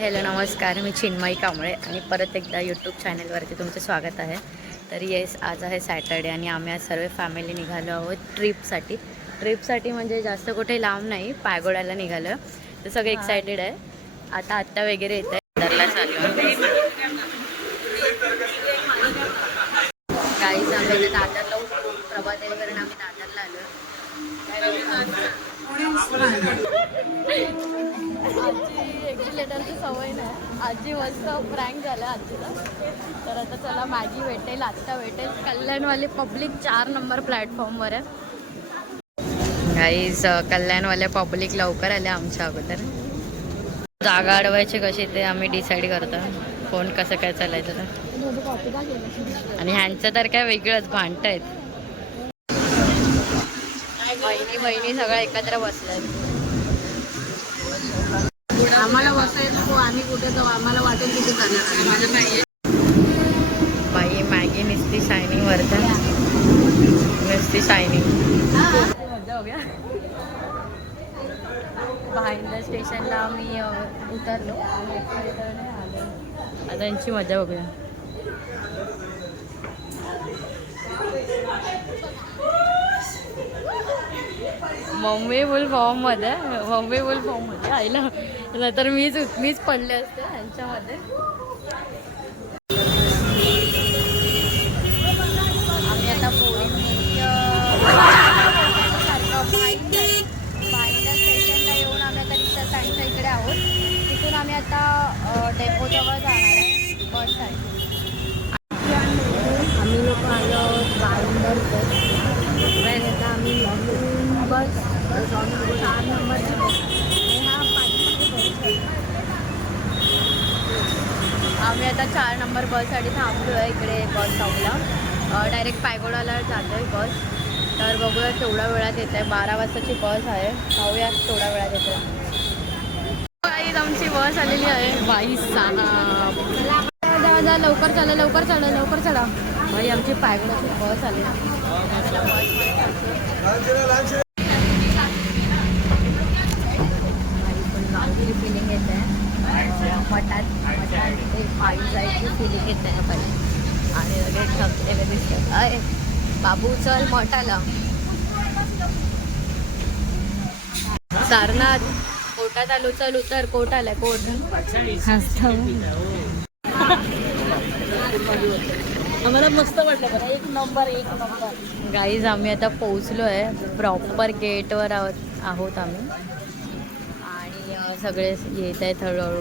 Hello नमस्कार. मी चिन्मयी कांबळे आणि परत एकदा यूट्यूब चॅनलवरती तुमचं स्वागत आहे. तर येस आज आहे सॅटर्डे आणि आम्ही आज सर्व फॅमिली निघालो आहोत ट्रिपसाठी ट्रिपसाठी म्हणजे जास्त कुठे लांब नाही पायगोड्याला निघालो. तर सगळे एक्सायटेड आहे. आता आत्ता वगैरे येत आहे. आम्ही आता दादरला उतरून प्रभात वगैरे आम्ही दादरला आजी एक्झिलेटरची सवय नाही. आजी मस्त प्रँक झाला आजीला. तर आता चला मॅगी भेटेल आत्ता भेटेल. कल्याणवाले पब्लिक चार नंबर प्लॅटफॉर्मवर आहे. गाईज कल्याणवाले पब्लिक लवकर आले आमच्या अगोदर. जागा अडवायची कशी ते आम्ही डिसाईड करतो. फोन कसं काय चालायचं तर आणि ह्यांचं तर काय वेगळंच भांडत आहेत. बहिणी बहिणी सगळ्या एकत्र बसल्या आम्हाला बसायला नको आम्ही कुठे जाऊ? आम्हाला वाटेल तिथे जाणार. माझं नाही बाई मॅगी नुसती शायनिंग वरता नुसती शायनिंग भाईंदर स्टेशनला आम्ही अ, उतरलो. आणि एक्सिलेटरने आलो आता यांची मजा बघूया. मम्मी फुल फॉर्ममध्ये मम्मी फुल फॉर्ममध्ये. आईला आईला तर मीच मीच पडले असते ह्यांच्यामध्ये आम्ही आता पोळी भाईंदर स्टेशनला येऊन आम्ही आता रिक्षा स्टँडच्या इकडे आहोत तिथून आम्ही आता डेपोजवळ जाणार आहे बससाठी आम्ही लोक आलो भाईंदर आता आम्ही बस चार नंबरची बस हा पाठीमागे बस आम्ही आता चार नंबर बससाठी थांबलो आहे इकडे बस स्टॉपला डायरेक्ट पायगोडाला जातो आहे बस. तर बघूया तेवढ्या वेळात येत आहे बारा वाजताची बस आहे. पाहूया तेवढ्या वेळात येत आहे आमची बस आलेली आहे. बाई सहा लवकर चला लवकर चला लवकर चला. बाई आमची पायगोडाची बस आली फिलिंग येत आहे मटात मटात ते पायी जायची फिलिंग येत आहे बाई आणि लगेच थकलेले दिसतात अय बाबू चल मठाला. सारनाथ कोटात आलो चल उतर कोट आलाय कोट. आम्हाला मस्त वाटलं एक नंबर एक नंबर. गाईज आम्ही आता पोहोचलो आहे प्रॉपर गेटवर आहोत आहोत आम्ही. आणि सगळे येत आहेत हळूहळू.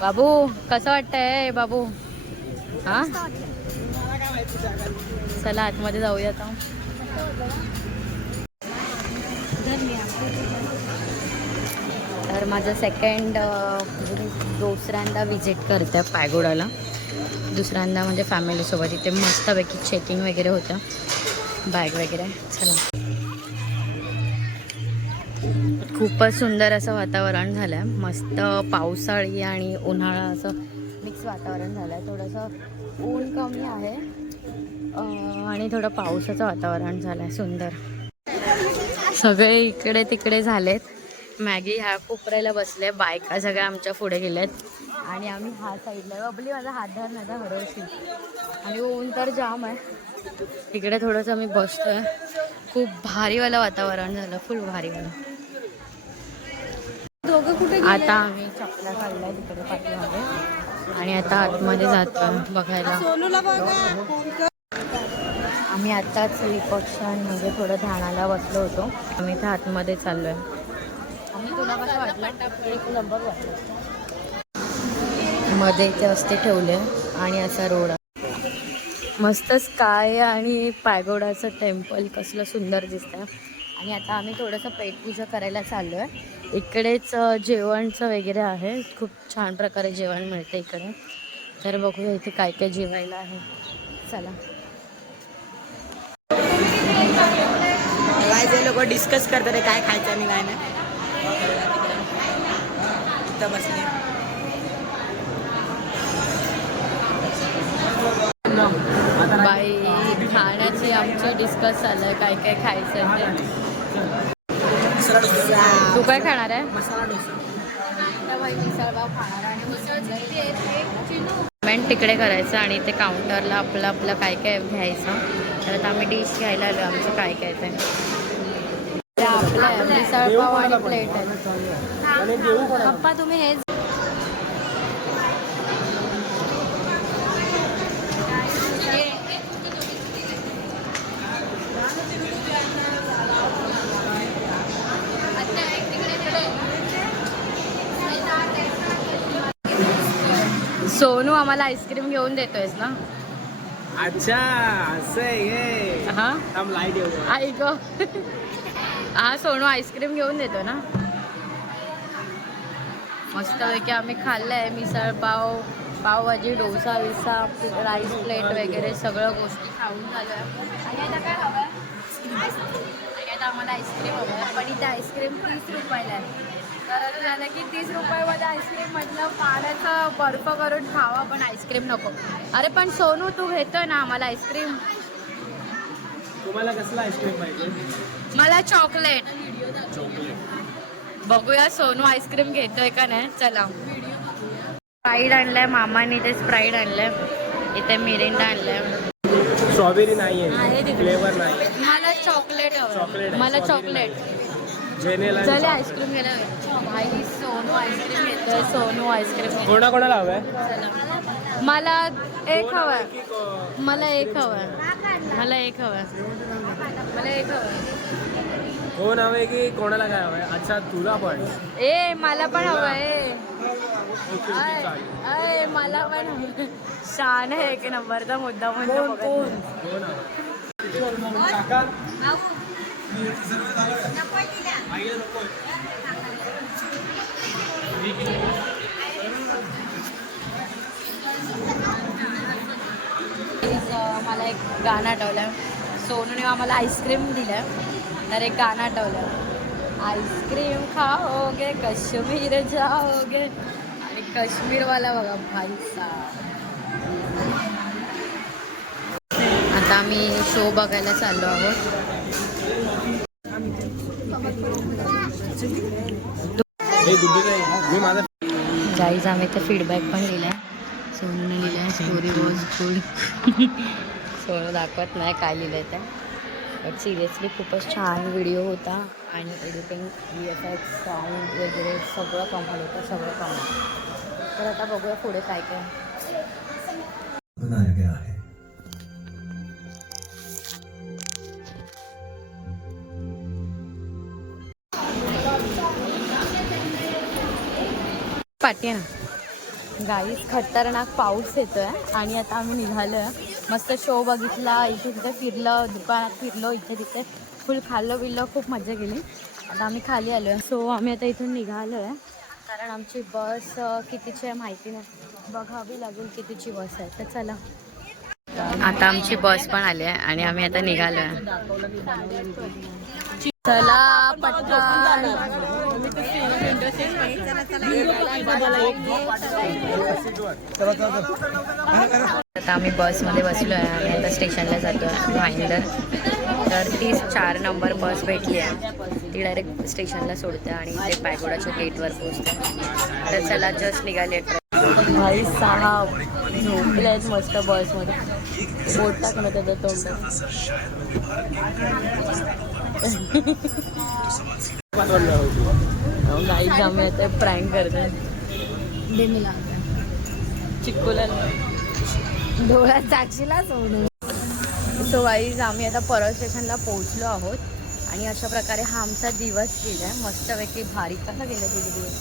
बाबू कसं वाटतंय? बाबू. हा? चला आतमध्ये जाऊया आता. तर माझं सेकंड म्हणजे दुसऱ्यांदा विजिट करते पायगोडाला. दुसऱ्यांदा म्हणजे फॅमिलीसोबत इथे मस्तपैकी चेकिंग वगैरे होतं. बॅग वगैरे. चला. खूपच सुंदर असं वातावरण झालं आहे मस्त पावसाळी आणि उन्हाळा असं मिक्स वातावरण झालं आहे थोडंसं ऊन कमी आहे. आणि थोडं पावसाचं वातावरण झालं आहे सुंदर. सगळे इकडे तिकडे झालेत. मॅगी ह्या कोपऱ्याला बसले बायका सगळ्या आमच्या पुढे गेल्यात आणि आम्ही हा साईडला बबली माझा हात धर नाही तर हरवशील. आणि ऊन तर जाम आहे. इकडे थोडंसं मी बसतोय. खूप भारीवालं वातावरण झालं फुल भारीवालं. दोघं कुठे आता आम्ही चपला काढलाय तिकडे पाठीमागे. आणि आता आतमध्ये जातो बघायला सोनूला बघा फोन कर आम्ही आताच रिपक्षण म्हणजे थोडं ध्यानाला बसलो होतो. आम्ही इथे आतमध्ये चाललो आहे आम्ही तुला कसं वाटलं? एक नंबर वाटलं. मध्ये ते असते ठेवले आणि असा रोड. मस्त स्काय आणि पायगोडाचं टेम्पल कसलं सुंदर दिसतंय. आणि आता आम्ही थोडंसं पेटपूजा करायला चाललो आहे इकडेच जेवणचं वगैरे आहे. खूप छान प्रकारे जेवण मिळतं इकडे. तर बघूया इथे काय काय जेवायला आहे. चला. जे लोक डिस्कस करतात काय खायचं आणि काय नाही. बसले. बाई खाण्याची आमची डिस्कस आहे काय काय खायचं ते. काय खाणार आहे? मसाला डोसा. पेमेंट तिकडे करायचं आणि ते काउंटरला आपलं आपलं काय काय घ्यायचं. तर आता आम्ही डिश घ्यायला आलो आमचं काय काय ते. आपलं म्हणजे आणि प्लेट आहे. पप्पा तुम्ही हेच सोनू आम्हाला आईस्क्रीम घेऊन देतोयस ना? अच्छा असं आहे हे? थांब लाइट येऊ दे. आई ग. सोनू आईस्क्रीम घेऊन देतो ना? मस्तपैकी आम्ही खाल्लंय मिसळ पाव पावभाजी डोसा विसा राईस प्लेट वगैरे सगळं गोष्टी खाऊन झालं आणि आता काय हवं आणि आता आम्हाला आईस्क्रीम हवं पण इथे आईस्क्रीम तीस रुपयाला आहे. तर झालं की तीस आईस्क्रीम म्हटलं पाण्याचं बर्फ करून खावा पण आईस्क्रीम नको. अरे पण सोनू तू घेतोय ना आम्हाला आईस्क्रीम तुम्हाला कसला आईस्क्रीम पाहिजे? मला चॉकलेट बघूया सोनू आईस्क्रीम घेतोय का नाही. चला. स्प्राईड आणलाय मामाने ते स्प्राईड आणलंय. इथे मिरिंडा आणलाय. स्ट्रॉबेरी नाही आहे. फ्लेवर नाही मला चॉकलेट आहे, मला चॉकलेट चले आईस्क्रीम घ्यायला भाई सोनू आईस्क्रीम घेतोय सोनू आईस्क्रीम घेतोय कोणा कोणाला हवंय? मला एक को- मला एक हवंय. मला एक हवंय. मला एक हवंय. कोण हवंय की कोणाला काय हवंय? अच्छा तुला पण. ए मला पण हवंय. अय मला पण. शान आहे एक नंबरचा मुद्दा म्हणजे मला एक गाणं आठवलं. सोनूने आम्हाला आईस्क्रीम दिलं. तर एक गाणं आठवलं. आईस्क्रीम खाओगे कश्मीर जाओगे. आणि काश्मीरवाला बघा भाई आता आम्ही शो बघायला चाललो आहोत हे दुबई नाही मी माझा गाईज आम्ही तर फीडबॅक पण लिहिला आहे सोनूने लिहिला आहे स्टोरी वॉज गुड सोनू दाखवत नाही काय लिहिलं आहे ते. बट सिरियसली खूपच छान व्हिडिओ होता. आणि editing V F X sound वगैरे सगळं कमाल होतं सगळं कमाल तर आता बघूया पुढे काय काय. बनाया पाठी ना. गाईस खतरनाक पाऊस येतोय आणि आता आम्ही निघालो आहे मस्त शो बघितला इथे तिथे फिरलं दुकानात फिरलो इथे तिथे फुल खाल्लं बिल्लं खूप मजा केली. आता आम्ही खाली आलो आहे सो आम्ही आता इथून निघालो आहे कारण आमची बस कितीची आहे माहिती नाही. बघावी लागेल कितीची बस आहे. तर चला. आता आमची बस पण आली आहे आणि आम्ही आता निघालो आहे चला पटकन. आता आम्ही बसमध्ये बसलो आहे. आणि आता स्टेशनला जातो आहे भाईंदर तर तीच चार नंबर बस भेटली आहे. ती डायरेक्ट स्टेशनला सोडते आणि ते पॅगोडाच्या गेटवर पोहोचते. तर चला जस्ट निघाले. भाई सहा झोपले आहेत मस्त बसमध्ये बोट ना त्याच्या तोंडात गाईज आम्ही आता प्रँक करतात चिकोला डोळ्यात साक्षीला सोडून सो वाईज आम्ही आता परळ स्टेशनला पोहोचलो आहोत आणि अशा प्रकारे हा आमचा दिवस गेला आहे मस्तपैकी भारी कसा गेला तिथे दिवस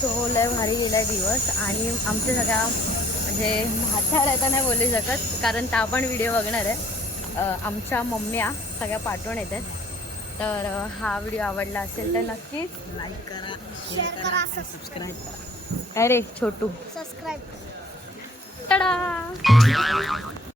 सो लय भारी गेला दिवस आणि आमच्या सगळ्या म्हणजे म्हातार तर नाही बोलू शकत कारण त्या पण व्हिडिओ बघणार आहे. आमच्या मम्म्या सगळ्या पाठवून येतात. तर हा व्हिडिओ आवडला असेल तर नक्कीच लाईक करा शेअर करा सबस्क्राईब करा. अरे छोटू. सबस्क्राईब टडा